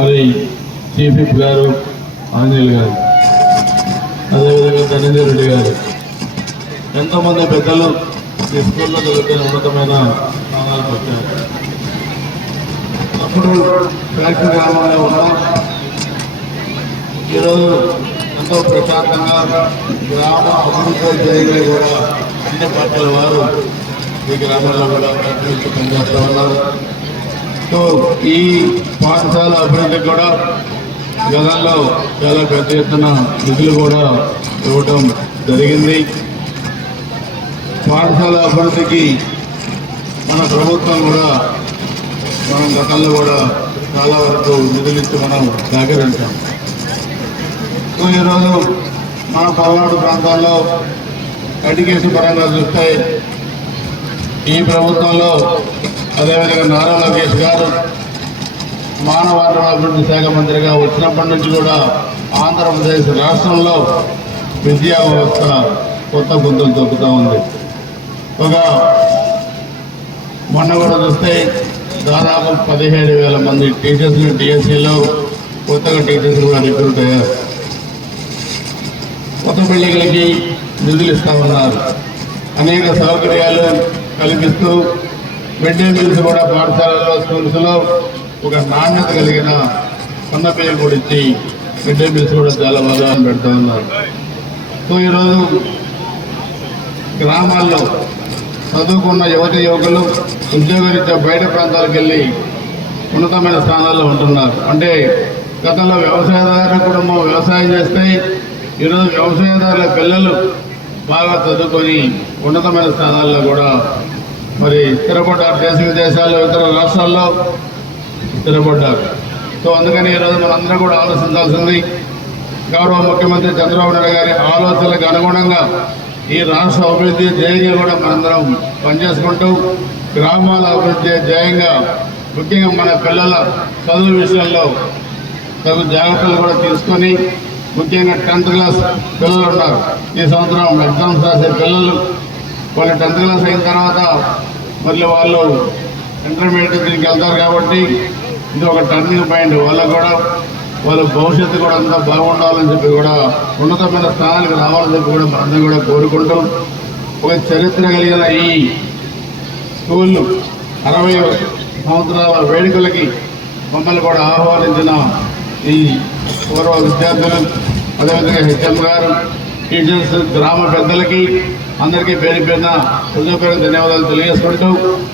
మరి chief whip గారు ఆంజనేయులు గారు, అదేవిధంగా ధనంజయ రెడ్డి గారు, ఎంతోమంది పెద్దలు ఈ స్కూల్లో జరుగుతున్న ఉన్నతమైన స్థానాలకు వచ్చారు. అప్పుడు ఫ్యాక్టరీ గ్రామంలో ఉన్నాం. ఈరోజు ఎంతో ప్రశాంతంగా గ్రామ అభివృద్ధి జరిగిన కూడా అన్ని పార్టీల వారు ఈ గ్రామంలో కూడా ప్రతినిధి పనిచేస్తూ ఉన్నారు. సో ఈ పాఠశాల అభివృద్ధికి కూడా గతంలో చాలా పెద్ద ఎత్తున నిధులు కూడా ఇవ్వటం జరిగింది. పాఠశాల అభివృద్ధికి మన ప్రభుత్వం కూడా మనం గతంలో కూడా చాలా వరకు నిధులు ఇచ్చి మనం సహకరించాం. సో ఈరోజు మన పల్నాడు ప్రాంతాల్లో ఎడ్యుకేషన్ పరంగా చూస్తే ఈ ప్రభుత్వంలో అదేవిధంగా నారా లోకేష్ గారు మానవ వనరుల అభివృద్ధి శాఖ మంత్రిగా వచ్చినప్పటి నుంచి కూడా ఆంధ్రప్రదేశ్ రాష్ట్రంలో విద్యా వ్యవస్థ కొత్త బుద్ధులు తొక్కుతూ ఉంది. ఒక మొన్న కూడా చూస్తే దాదాపు 17,000 మంది టీచర్స్ని డిఎస్సీలో కొత్తగా టీచర్స్ కూడా రిక్రూట్ అయ్యారు. కొత్త బిల్డింగ్లకి నిధులు ఇస్తూ ఉన్నారు. అనేక సౌకర్యాలు కల్పిస్తూ మిడ్ డే మీల్స్ కూడా పాఠశాలల్లో స్కూల్స్లో ఒక నాణ్యత కలిగిన సన్న బియ్యం కూడా ఇచ్చి మిడ్ డే మీల్స్ కూడా చాలా బాగా పెడుతూ ఉన్నారు. సో ఈరోజు గ్రామాల్లో చదువుకున్న యువకులు ఉద్యోగరీత్యా బయట ప్రాంతాలకు వెళ్ళి ఉన్నతమైన స్థానాల్లో ఉంటున్నారు. అంటే గతంలో వ్యవసాయదారుల కుటుంబం వ్యవసాయం చేస్తే ఈరోజు వ్యవసాయదారుల పిల్లలు బాగా చదువుకొని ఉన్నతమైన స్థానాల్లో కూడా మరి స్థిరపడ్డారు. దేశ విదేశాల్లో ఇతర రాష్ట్రాల్లో స్థిరపడ్డారు. సో అందుకని ఈరోజు మనందరం కూడా ఆలోచించాల్సింది, గౌరవ ముఖ్యమంత్రి చంద్రబాబు నాయుడు గారి ఆలోచనలకు అనుగుణంగా ఈ రాష్ట్ర అభివృద్ధి ధ్యేయంగా కూడా మనందరం పనిచేసుకుంటూ గ్రామాల అభివృద్ధి ధ్యేయంగా ముఖ్యంగా మన పిల్లల చదువు విషయంలో తగు జాగ్రత్తలు కూడా తీసుకొని, ముఖ్యంగా 10th క్లాస్ పిల్లలు ఉన్నారు. ఈ సంవత్సరం ఎగ్జామ్స్ రాసే పిల్లలు వాళ్ళు 10th క్లాస్ అయిన తర్వాత మళ్ళీ వాళ్ళు ఇంటర్మీడియట్ దీనికి వెళ్తారు. కాబట్టి ఇది ఒక టర్నింగ్ పాయింట్. వాళ్ళకు కూడా వాళ్ళ భవిష్యత్తు కూడా అంతా బాగుండాలని చెప్పి కూడా ఉన్నతమైన స్థానానికి రావాలని చెప్పి కూడా మనందరం కూడా కోరుకుంటూ ఒక చరిత్ర కలిగిన ఈ స్కూల్ 60 సంవత్సరాల వేడుకలకి మమ్మల్ని కూడా ఆహ్వానించిన ఈ పూర్వ విద్యార్థులు, అదేవిధంగా హెచ్ఎం గారు, టీచర్స్, గ్రామ పెద్దలకి అందరికీ పేరు పేరున హృదయపూర్వక ధన్యవాదాలు తెలియజేసుకుంటూ